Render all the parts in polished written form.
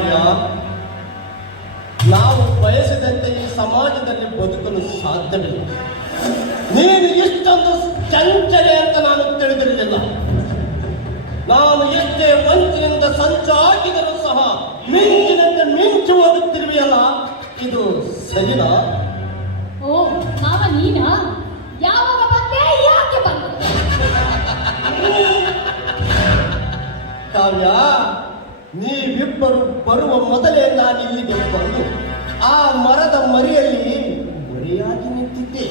ಕಾವ್ಯ, ನಾವು ಬಯಸಿದಂತೆ ಈ ಸಮಾಜದಲ್ಲಿ ಬದುಕಲು ಸಾಧ್ಯವಿಲ್ಲ. ನೀನು ಇಷ್ಟೊಂದು ಚಂಚಲೆ ಅಂತ ನಾನು ತಿಳಿದಿರಲಿಲ್ಲ. ನಾನು ಎಷ್ಟೇ ವಂಚನೆಯಿಂದ ಸಂಚು ಹಾಕಿದರೂ ಸಹ ಮಿಂಚಿನಂತೆ ಮಿಂಚು ಹೋಗುತ್ತಿರುವೆಯಲ್ಲ, ಇದು ಸರಿನಾ? ಓ ಮಾವ, ನೀನಾ? ಯಾವಾಗ ಬಂದೆ? ಯಾಕೆ ಬಂದೆ? ಕಾವ್ಯ, ನೀವಿಬ್ಬರು ಬರುವ ಮೊದಲೇ ನಾನು ಇಲ್ಲಿಗೆ ಬಂದು ಆ ಮರದ ಮರಿಯಲ್ಲಿ ಮರಿಯಾಗಿ ನಿಂತಿದ್ದೆ.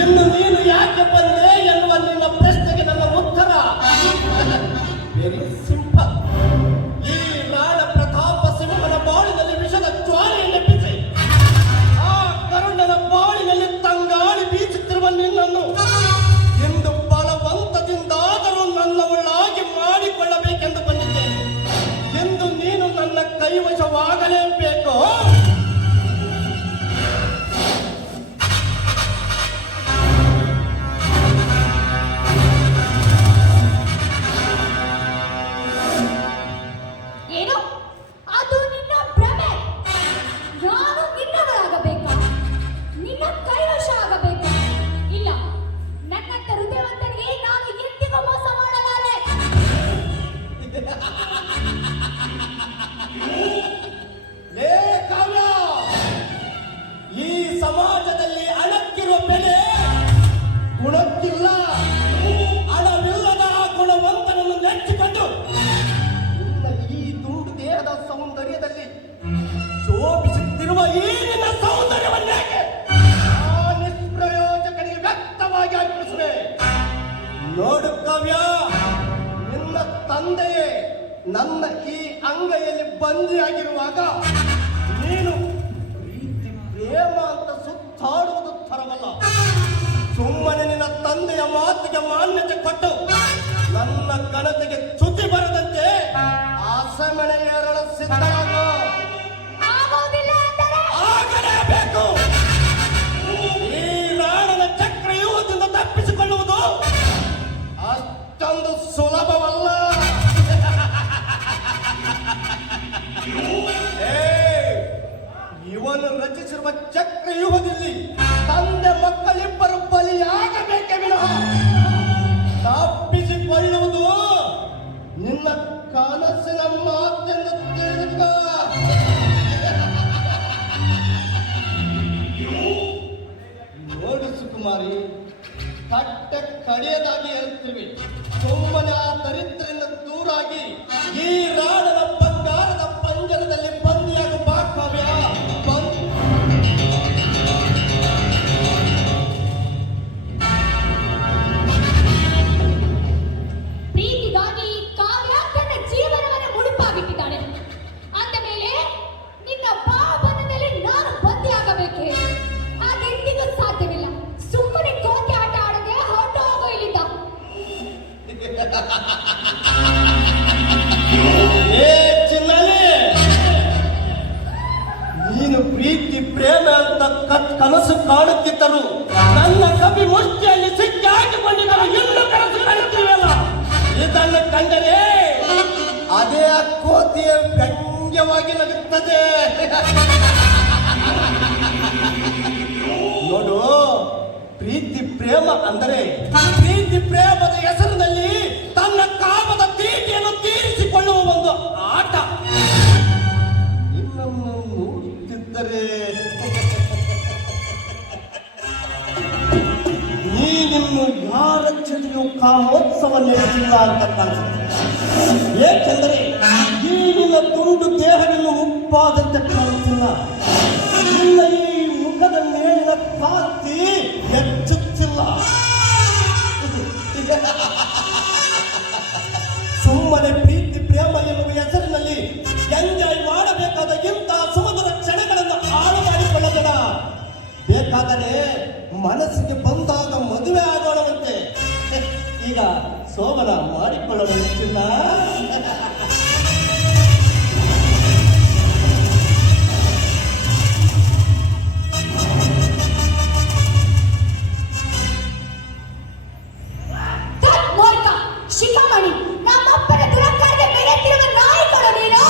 ಇನ್ನು ನೀನು ಯಾಕೆ ಬಂದೆ ಎನ್ನುವ ನಿನ್ನ ಪ್ರಶ್ನೆಗೆ ನನ್ನ ಉತ್ತರ ವೆರಿ ಸಿಂಪಲ್. ಈ ರಾಣ ಪ್ರತಾಪ ಸಿಂಹನ ಬಾಳಿನಲ್ಲಿ ವಿಷದ ಜ್ವಾಲೆಯನ್ನು ಬಿಸಿ ಆ ಕರುಣನ ಬಾಳಿನಲ್ಲಿ ತಂಗಾಳಿ ಬೀಸುತ್ತಿರುವ ನಿನ್ನನ್ನು ಇಂದು ಬಲವಂತದಿಂದಾದರೂ ನನ್ನವಳಾಗಿ ಮಾಡಿಕೊಳ್ಳಬೇಕೆಂದು ಬಂದಿದ್ದೇನೆ. ಎಂದು ನೀನು ನನ್ನ ಕೈವಶವಾಗಲೇಬೇಕು. ಏನು? ಅದು ನಿನ್ನ ಭ್ರಮೆ. ನಾನು ನಿನ್ನವಳಾಗಬೇಕಾ? ನಿನ್ನ ಕೈವಶ ಆಗಬೇಕಾ? ಇಲ್ಲ, ನನ್ನಂತ ಹೃದಯವಂತನಿಗೆ ನಾನು ಎಂದಿಗೂ ಮೋಸ ಮಾಡಲಾರೆ. ಲೇ ಕಾವ್ಯ, ಈ ಸಮಾಜದಲ್ಲಿ ಹಣಕ್ಕಿರುವ ಬೆಲೆ ಗುಣಕ್ಕಿಲ್ಲ. ಹಣವಿಲ್ಲದ ಗುಣವಂತನನ್ನು ನೆಚ್ಚಿಕೊಂಡು ನಿನ್ನ ಈ ದುಂಡು ದೇಹದ ಸೌಂದರ್ಯದಲ್ಲಿ ಶೋಭಿಸುತ್ತಿರುವ ಈ ನಿನ್ನ ಸೌಂದರ್ಯವನ್ನೇಕೆ ಆ ನಿಷ್ಪ್ರಯೋಜಕನಿಗೆ ವ್ಯಕ್ತವಾಗಿ ಅರ್ಪಿಸುವೆ. ನೋಡು ಕಾವ್ಯ, ನಿನ್ನ ತಂದೆಯೇ ನನ್ನ ಈ ಅಂಗೈಯಲ್ಲಿ ಬಂದಿಯಾಗಿರುವಾಗ ನೀನು ಪ್ರೀತಿ ಪ್ರೇಮ ಅಂತ ಸುತ್ತಾಡುವುದು ತರವಲ್ಲ. ಸುಮ್ಮನೆ ನಿನ್ನ ತಂದೆಯ ಮಾತಿಗೆ ಮಾನ್ಯತೆ ಕೊಟ್ಟು ನನ್ನ ಘನತೆಗೆ ಚ್ಯುತಿ ಬರದಂತೆ ಆಸಮಣೆ ಏರಲು ಸಿದ್ಧರಾಗು. ಆಗೋದಿಲ್ಲ ಅಂದರೆ ಆಗಲೇಬೇಕು. ಈ ರಾಣನ ಚಕ್ರವ್ಯೂಹದಿಂದ ತಪ್ಪಿಸಿಕೊಳ್ಳುವುದು ಅಷ್ಟೊಂದು ಸುಲಭವಲ್ಲ. ಇವನು ರಚಿಸಿರುವ ಚಕ್ರವ್ಯೂಹದಲ್ಲಿ ತಂದೆ ಮಕ್ಕಳಿಬ್ಬರು ಬಲಿಯಾಗಬೇಕೆ ವಿನಃ ತಪ್ಪಿಸಿಕೊಳ್ಳುವುದು ನಿನ್ನ ಕನಸಿನ ಮಾತೆಂದು ತಿಳಿದುಕೋ. ನೋಡು ಸುಕುಮಾರಿ, ಕಟ್ಟೆ ಕಡೆಯದಾಗಿ ಹೇಳ್ತೀವಿ. ಸುಮ್ಮನೆ ಆ ದರಿದ್ರದಿಂದ ದೂರಾಗಿ ಈ ರಾಣನ ಬಂಗಾರದ ಪಂಜರದಲ್ಲಿ ಬಂದಿಯಾಗ ಬಾ ಕಾವ್ಯ. ಪ್ರೀತಿಗಾಗಿ ಕಾವ್ಯ ತನ್ನ ಜೀವನವನ್ನು ಮುಡುಪಾಗಿಟ್ಟಿದ್ದಾಳೆ. ಅಂದ ಮೇಲೆ ನಿನ್ನ ಭಾವನದಲ್ಲಿ ನಾನು ಬಂದಿಯಾಗಬೇಕೆ? ಅದೆಂದಿಗೂ ಸಾಧ್ಯವಿಲ್ಲ. ಸುಮ್ಮನೆ ಕೋಟೆ ಆಟ ಆಡದೆ ಹೊರಟು ಹೋಗೋ ಇಲ್ಲಿಂದ. ಏ ಚಿನ್ನಲಿ, ನೀನು ಪ್ರೀತಿ ಪ್ರೇಮ ಅಂತ ಕನಸು ಕಾಣುತ್ತಿದ್ದರು ನನ್ನ ಕವಿ ಮುಷ್ಟಿಯಲ್ಲಿ ಸಿಕ್ಕಿ ಹಾಕಿಕೊಂಡಿದ್ದರು ಇನ್ನೂ ಕನಸು ಕಾಣುತ್ತಿವೆಯಲ್ಲ. ಇದನ್ನು ಕಂಡರೆ ಅದೇ ಆ ಕೋತಿಯ ವ್ಯಂಗ್ಯವಾಗಿ ನಗುತ್ತದೆ. ನೋಡು, ಪ್ರೀತಿ ಪ್ರೇಮ ಅಂದರೆ ಪ್ರೀತಿ ಪ್ರೇಮದ ಹೆಸರಿನಲ್ಲಿ ತನ್ನ ಕಾಮದ ತೀಟಿಯನ್ನು ತೀರಿಸಿಕೊಳ್ಳುವ ಒಂದು ಆಟ. ನಿನ್ನನ್ನು ನೋಡುತ್ತಿದ್ದರೆ ನೀನಿನ್ನು ಯಾರ ಜೊತೆಯೂ ಕಾಮೋತ್ಸವ ನಡೆಸಿಲ್ಲ ಅಂತ ಕಾಣಿಸುತ್ತೆ. ಏಕೆಂದರೆ ಈ ನಿನ್ನ ತುಂಡು ದೇಹವನ್ನು ಉಪ್ಪಾದಂತೆ ಕಾಣುತ್ತಿಲ್ಲ. ನಿನ್ನ ಈ ಮುಖದ ಮೇಲಿನ ಕಾಂತಿ ಹೆಚ್ಚುತ್ತಿಲ್ಲ. ಸುಮ್ಮನೆ ಪ್ರೀತಿ ಪ್ರೇಮ ಎನ್ನುವ ಹೆಸರಿನಲ್ಲಿ ಎಂಜಾಯ್ ಮಾಡಬೇಕಾದ ಇಂತಹ ಸುಮಧುರ ಕ್ಷಣಗಳನ್ನು ಹಾಳು ಮಾಡಿಕೊಳ್ಳಬೇಡ. ಬೇಕಾದರೆ ಮನಸ್ಸಿಗೆ ಬಂದಾಗ ಮದುವೆ ಆಗೋಣವಂತೆ. ಈಗ ಸೋಮನ ಮಾಡಿಕೊಳ್ಳಲು ಹೆಚ್ಚಿಲ್ಲ. ಶಿಖಾಮಣಿ, ನಮ್ಮಪ್ಪನ ದುರಕಾರಕ್ಕೆ ಬೆಳೆತಿರುವ ನಾಯಿಗಳು ನೀನು.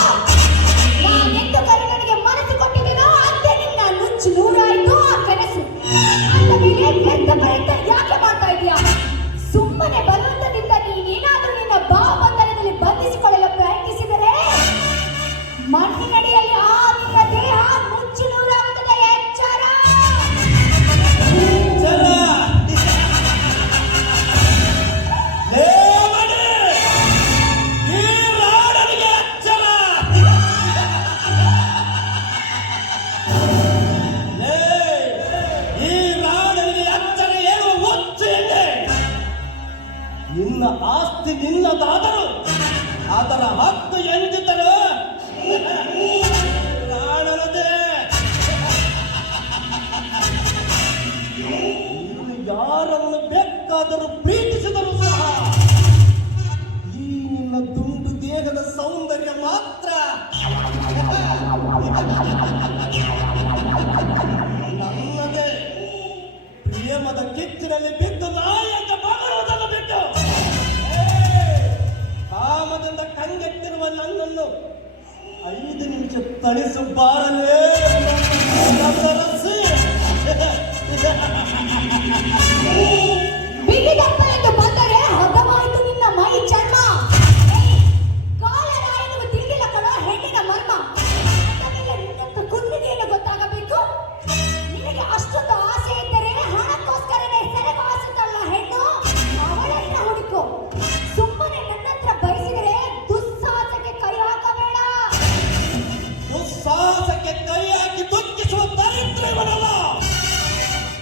ದೇಶದ ಸೌಂದರ್ಯ ಮಾತ್ರ ನನ್ನದೇ ಪ್ರೇಮದ ಕಿಚ್ಚಿನಲ್ಲಿ ಬಿದ್ದು ನಾಯಕ ಬಾಳುವುದನ್ನು ಬಿಟ್ಟು ಕಾಮದಿಂದ ಕಂಗೆಟ್ಟಿರುವ ನನ್ನನ್ನು 5 ನಿಮಿಷ ತಣಿಸು ಬಾರಲೇ ಬಿಗಿದಪ್ಪ ಎಂದು ಬಂದರೆ ಹದವಾಯಿತು ನಿನ್ನ ಮೈ ಚರ್ಮ. ಕಾಲರಾಯನಿಗೂ ತಿಳಿದಿಲ್ಲ ಕಣೋ ಹೆಣ್ಣಿನ ಮರ್ಮ. ಅದನ್ನೆಲ್ಲ ನಿನ್ನಂತ ಕುಂದಿಗೆಯನ್ನು ಗೊತ್ತಾಗಬೇಕು. ನಿನಗೆ ಅಷ್ಟೊಂದು ಆಸೆ ಇದ್ದರೆ ಹಣಕ್ಕೋಸ್ಕರನೇ ಸೆರೆವಾಸುತ್ತಲ್ಲ ಹೆಣ್ಣು, ಅವಳನ್ನ ಹುಡುಕು. ಸುಮ್ಮನೆ ನನ್ನ ಹತ್ರ ಬಯಸಿದರೆ ದುಸ್ಸಾಹಸಕ್ಕೆ ಕೈ ಹಾಕಬೇಡ. ದುಸ್ಸಾಹಸಕ್ಕೆ ಕೈ ಹಾಕಿ ದುಃಖಿಸುವ ದರಿದ್ರ ಇವನಲ್ಲ.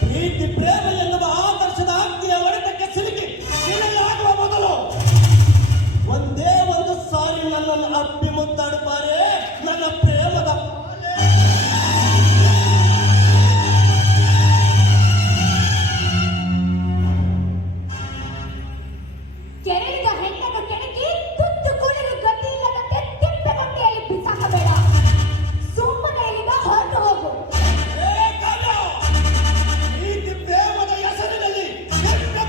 ಪ್ರೀತಿ ಪ್ರೇಮ ಎನ್ನುವ ಆದರ್ಶದ ಅಗ್ನಿಯ ಹೊಡೆತಕ್ಕೆ ಸಿಲುಕಿ ಶಿಲೆಯಾಗುವ ಮೊದಲು ಒಂದೇ ಒಂದು ಸಾರಿ ನನ್ನನ್ನು ಅಪ್ಪಿ ಮುದ್ದಾಡುತ್ತಾರೆ ನನ್ನ ಪ್ರೇಮದ ಪಾಲೆ. ಕೆರಳಿದ ಹೆಣ್ಣನ್ನು ಕೆಣಕಿ ತುತ್ತು ಕುಳಿದು ಗತಿ ಇಲ್ಲದಂತೆ ತಿಪ್ಪೆಗೊಂಡೆಯಲ್ಲಿ ಬಿಸಾಕಬೇಡ. ಸುಮ್ಮನೆ ಇಲ್ಲಿಂದ ಹೊರಟು ಹೋಗು. ಪ್ರೀತಿ ಪ್ರೇಮದ ಹೆಸರಿನಲ್ಲಿ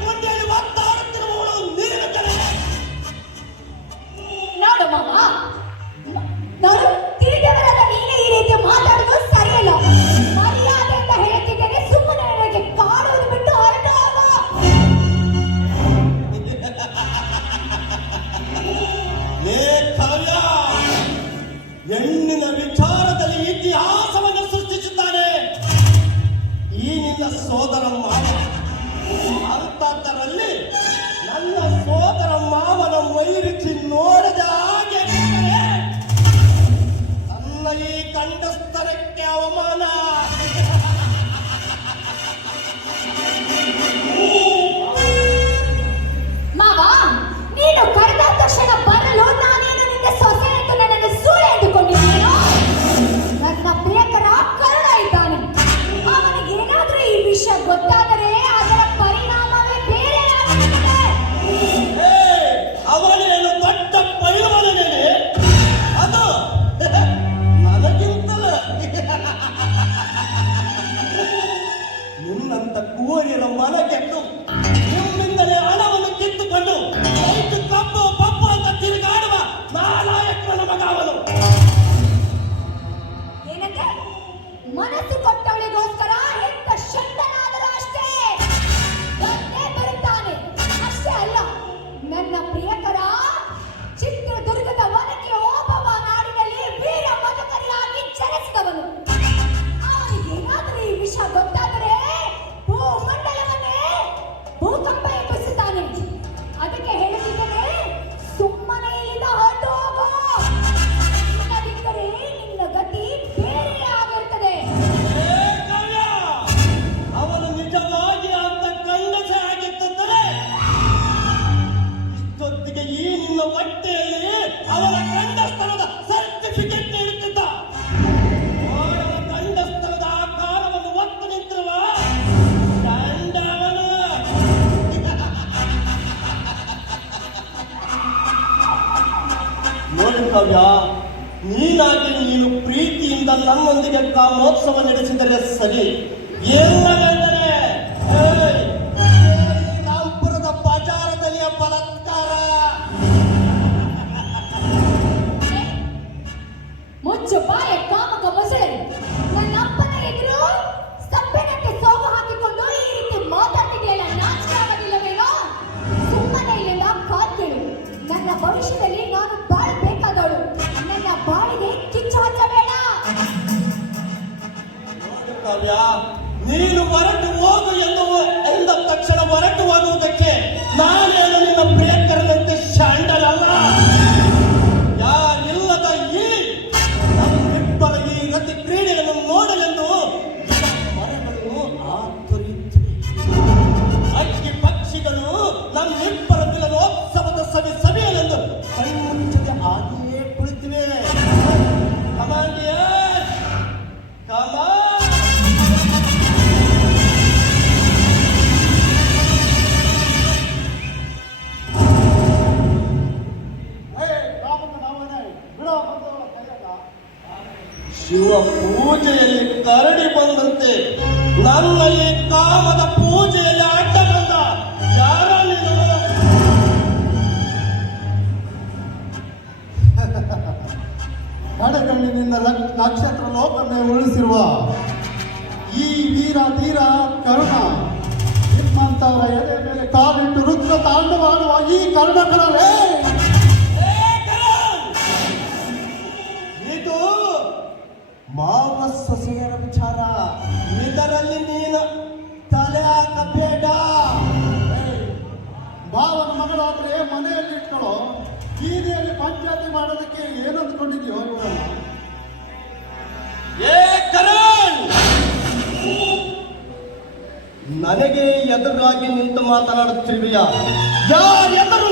ಗುಂಡಿಯಲ್ಲಿ ಒತ್ತಾಡುತ್ತಿರುವವಳು ನೀನು ಕಣೆ. ನೋಡು ಮಾಮ, ನೋಡು, ತಿಳಿದವರಾದ ನೀನೇ ಈ ರೀತಿ ಮಾತಾಡೋದು ಸರಿಯಲ್ಲ. ಮರ್ಯಾದೆ ಅಂತ ಹೇಳ್ತಿದ್ದೇನೆ. ಸುಮ್ಮನೆ ನನಗೆ ಕಾಡುವುದು ಬಿಟ್ಟು ಹೊರಟು ಹೋಗು. ಲೇ ಕಾವ್ಯ, ಹೆಣ್ಣಿನ ವಿಚಾರದಲ್ಲಿ ಇತಿಹಾಸವನ್ನು ಸೃಷ್ಟಿಸುತ್ತಾನೆ ಈ ನಿನ್ನ ಸೋದರ ಮಾವ. ಅಂತದ್ದರಲ್ಲಿ ನನ್ನ ಸೋದರ ಮಾವನ ಮೈರುಚಿ ನೋಡದ ಹಾಗೆ ಬಿಟ್ಟರೆ ನನ್ನ ಈ ಕಂಠಸ್ತರಕ್ಕೆ ಅವಮಾನ. ಮಾವ, ನೀನು ಕರೆದ ತಕ್ಷಣ ಬರಲು ನಾನೇನು ನಿನ್ನ ಸೊಸೆ ಎಂದು ನನ್ನನ್ನು ಸುಳ್ಳು ಎಂದುಕೊಂಡಿದ್ದೀನೋ? ನನ್ನ ಪ್ರಿಯಕರ ಕರುಣ ಇದ್ದಾನೆ. ಅವನಿಗೆ ಏನಾದರೂ ಈ ವಿಷಯ ಗೊತ್ತಾದರೆ ಅದರ ಪರಿಣಾಮವೇ ಬೇರೆ ಆಗುತ್ತದೆ. ಹೇ, ಅವನೇನು ದೊಡ್ಡ ಪೈಲವನೇನೆ, ಅದು ನನಗಿಂತಲ. ನಿನ್ನಂತ ಕೂರಿಯರ ಮನಗೆಟ್ಟು ನಿಮ್ಮಿಂದಲೇ ಹಣವನ್ನು ಕಿತ್ತುಕೊಂಡು ರೈತ ಕಬ್ಬು ಪಪ್ಪು ಅಂತ ತಿರುಗಾಡುವ ನಾಲಾಯಕನ ಮಗ ಅವನು. ಏನಂತೆ? ಮನಸ್ಸು ಕೊಟ್ಟವಳಿಗೋಸ್ಕರ ಎಂತ ಶಕ್ತನಾದರೂ ಅಷ್ಟೇ ಬಂದೇ ಬರುತ್ತಾನೆ. ಅಷ್ಟೇ ಅಲ್ಲ, ನನ್ನ ಪ್ರಿಯಕರ ಚಿತ್ರದುರ್ಗದ ವನಕ್ಕೆ ಓಬವ್ವ ನಾಡಿನಲ್ಲಿ ವೀರ ಮದಕರಿಯಾಗಿ ಜನಿಸಿದವನು. ಅವನಿಗೇನಾದರೂ ಈ ವಿಷಯ ಗೊತ್ತಾದರೆ ಭೂಮಂಡಲವನ್ನೇ ಭೂಕಂಪ ಎಬ್ಬಿಸುತ್ತಾನೆ. ಅದಕ್ಕೆ ಹೇಳುತ್ತಿದ್ದೇನೆ, ಸುಮ್ಮನೆ ಇಲ್ಲಿಂದ ಹೊರಟು ಹೋಗು. ಇಲ್ಲದಿದ್ದರೆ ನಿನ್ನ ಗತಿ ಬೇರೆ ಆಗಿರುತ್ತದೆ. ಹೇ ಕಾವ್ಯ, ಅವನು ನಿಜವಾಗಿ ಅಂತ ಗಂಡಸೆ ಆಗಿದ್ದರೆ ಇಷ್ಟೊತ್ತಿಗೆ ಈ ನಿನ್ನ ಹೊಟ್ಟೆಯಲ್ಲಿ ಅವನ ಗಂಡಸ್ತನದ ಸರ್ಟಿಫಿಕೇಟ್ ನೀಡುತ್ತಿದ್ದ. ಅವನ ಗಂಡಸ್ತನದ ಆಕಾರವನ್ನು ಒತ್ತು ನಿಂತಿರುವ ಗಂಡ ಅವನು. ನೋಡು ಕಾವ್ಯ, ನೀನಾಗಿ ನೀನು ಪ್ರೀತಿಯಿಂದ ನನ್ನೊಂದಿಗೆ ಕಾಮೋತ್ಸವ ನಡೆಸಿದರೆ ಸರಿ. ಎಲ್ಲವೆಂದರೆ ರಾಂಪುರದ ಬಜಾರದಲ್ಲಿ ಬಲಾತ್ಕಾರ. ಮುಚ್ಚು ಬಾಯ ಕಾಮಕ ಮೊಸಳೆ. ನನ್ನ ಅಪ್ಪನ ಎದುರು ಸಪ್ಪೆನಕ್ಕೆ ಸೋಗು ಹಾಕಿಕೊಂಡು ಈ ರೀತಿ ಮಾತಾಡ್ತಿದೆಯಲ್ಲ, ನಾಚಿಕೆ ಆಗೋದಿಲ್ಲವೇನೋ? ಸುಮ್ಮನೆ ಇಲ್ಲಿಂದ ಕಾದ್ಬೇಡು. ನನ್ನ ಭವಿಷ್ಯದಲ್ಲಿ ನಾನು ಬಾಳ್ಬೇಕಾದವಳು. ನನ್ನ ಬಾಳಿಗೆ ಕಿಚ್ಚು ಹಚ್ಚಬೇಡ. ನೋಡು ಕಾವ್ಯ, ನೀನು ಹೊರಟು ಹೋಗು ಎಂದ ತಕ್ಷಣ ಹೊರಟು ಹೋಗುವುದಕ್ಕೆ ನಾನೇನು ನಿನ್ನ ಪ್ರಿಯಕರನಂತೆ ಶಾಂಡಲಲ್ಲ. ಯಾರಿಲ್ಲದ ಈ ನಮ್ಮಿಬ್ಬರ ಈ ರತಿ ಕ್ರೀಡೆಯನ್ನು ನೋಡಲೆಂದು ಮರಗಳು ಆತುರಿಯುತ್ತಿವೆ. ಅಕ್ಕಿ ಪಕ್ಷಿಗಳು ನಮ್ಮಿಬ್ಬರ ಮಿಲನೋತ್ಸವದ ಸವಿಯಲೆಂದು ಕಣ್ಣುಮುಚ್ಚದೆ ಹಾಗೆಯೇ ಕುಳಿತಿವೆ. ಕಮಾನ್ ಡಿಯರ್, ಕಮಾನ್. ಶಿವ ಪೂಜೆಯಲ್ಲಿ ಕರಡಿ ಬಂದಂತೆ ನನ್ನ ಈ ಕಾಮದ ಪೂಜೆಯಲ್ಲಿ ಅಡ್ಡ ಬಂದ ಯಾರ ನೀನು? ಕಡೆಗಣ್ಣಿನಿಂದ ನಕ್ಷತ್ರ ಲೋಕನ್ನೇ ಉಳಿಸಿರುವ ಈ ವೀರ ಧೀರ ಕರುಣ ನಿಮ್ಮಂತವರ ಎದೆ ಮೇಲೆ ಕಾಲಿಟ್ಟು ರುದ್ರ ತಾಂಡವಾಡುವ ಈ ಕರುಣಕರವೇ ಏ ಕರಣ್! ಇದು ಮಾವ ಸೊಸೆಯರ ವಿಚಾರ, ಇದರಲ್ಲಿ ನೀನು ತಲೆ ಹಾಕಬೇಡ. ಭಾವನ ಮಗಳಾದ್ರೆ ಮನೆಯಲ್ಲಿ ಇಟ್ಕೊಳ್ಳೋ, ಬೀದಿಯಲ್ಲಿ ಪಂಚಾಯತಿ ಮಾಡೋದಕ್ಕೆ ಏನು ಅಂದ್ಕೊಂಡಿದ್ಯೋ ಇವರನ್ನ? ಏ ಕರಣ್! ನನಗೆ ಎದುರಾಗಿ ನಿಂತು ಮಾತನಾಡುತ್ತಿರುವೆಯಾ? ಯಾರೆದುರು